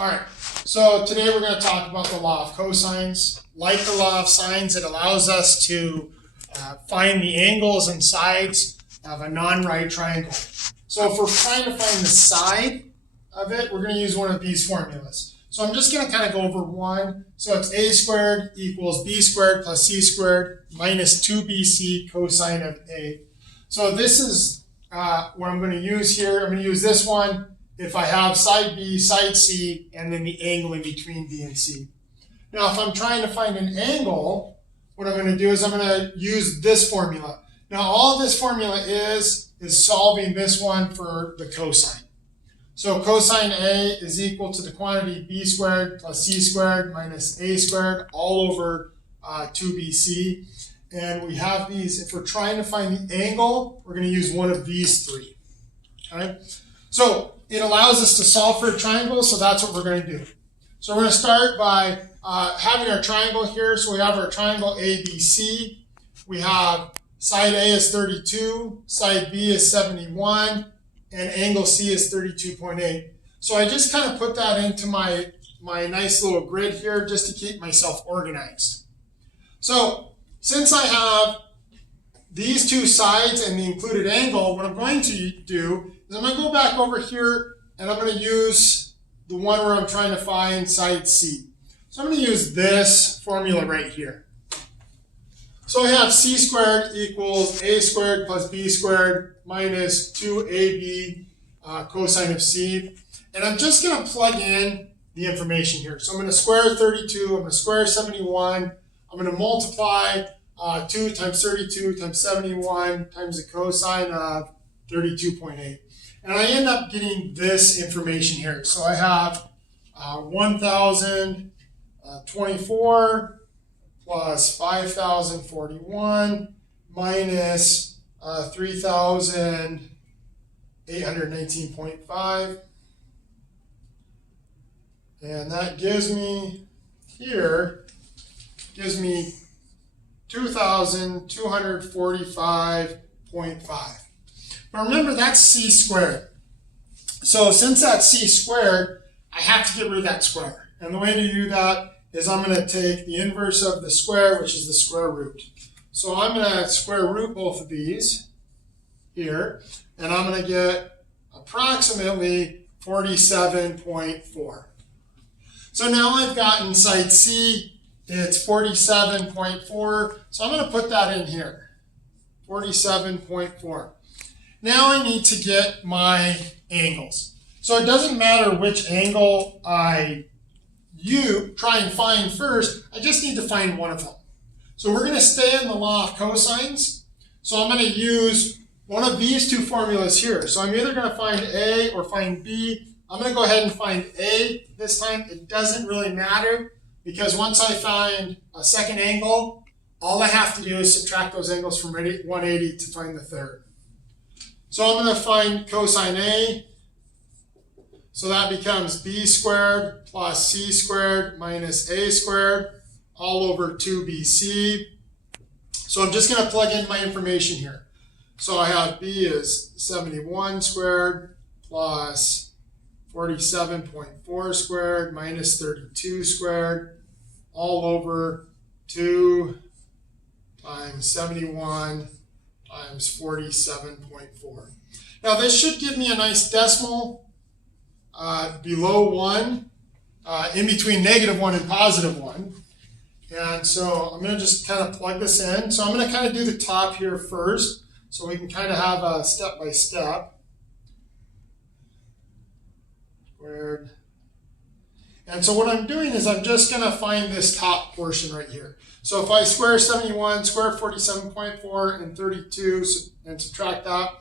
All right, so today we're going to talk about the law of cosines. Like the law of sines, it allows us to find the angles and sides of a non-right triangle. So if we're trying to find the side of it, we're going to use one of these formulas. So I'm just going to kind of go over one. So it's a squared equals b squared plus c squared minus 2bc cosine of a. So this is what I'm going to use here. I'm going to use this one if I have side B, side C, and then the angle in between B and C. Now, if I'm trying to find an angle, what I'm going to do is I'm going to use this formula. Now, all this formula is solving this one for the cosine. So cosine A is equal to the quantity B squared plus C squared minus A squared all over 2BC. And we have these, if we're trying to find the angle, we're going to use one of these three. Okay? So it allows us to solve for a triangle, so that's what we're going to do. So we're going to start by having our triangle here. So we have our triangle ABC. We have side A is 32, side B is 71, and angle C is 32.8. So I just kind of put that into my nice little grid here just to keep myself organized. So since I have these two sides and the included angle, what I'm going to do is I'm going to go back over here and I'm going to use the one where I'm trying to find side C. So I'm going to use this formula right here. So I have c squared equals a squared plus b squared minus 2ab cosine of c. And I'm just going to plug in the information here. So I'm going to square 32, I'm going to square 71, I'm going to multiply 2 times 32 times 71 times the cosine of 32.8. And I end up getting this information here. So I have 1,024 plus 5,041 minus 3,819.5. And that gives me here, 2,245.5. But remember, that's c squared. So since that's c squared, I have to get rid of that square. And the way to do that is I'm going to take the inverse of the square, which is the square root. So I'm going to square root both of these here, and I'm going to get approximately 47.4. So now I've gotten side C, it's 47.4, so I'm going to put that in here, 47.4. Now I need to get my angles. So it doesn't matter which angle I try and find first, I just need to find one of them. So we're going to stay in the law of cosines. So I'm going to use one of these two formulas here. So I'm either going to find A or find B. I'm going to go ahead and find A this time. It doesn't really matter because once I find a second angle, all I have to do is subtract those angles from 180 to find the third. So I'm going to find cosine A. So that becomes b squared plus c squared minus a squared all over 2bc. So I'm just going to plug in my information here. So I have b is 71 squared plus 47.4 squared minus 32 squared all over 2 times 71 times 47.4. Now this should give me a nice decimal below 1, in between -1 and +1. And so I'm going to just kind of plug this in. So I'm going to kind of do the top here first so we can kind of have a step-by-step. Squared. And so what I'm doing is I'm just going to find this top portion right here. So if I square 71, square 47.4 and 32 and subtract that,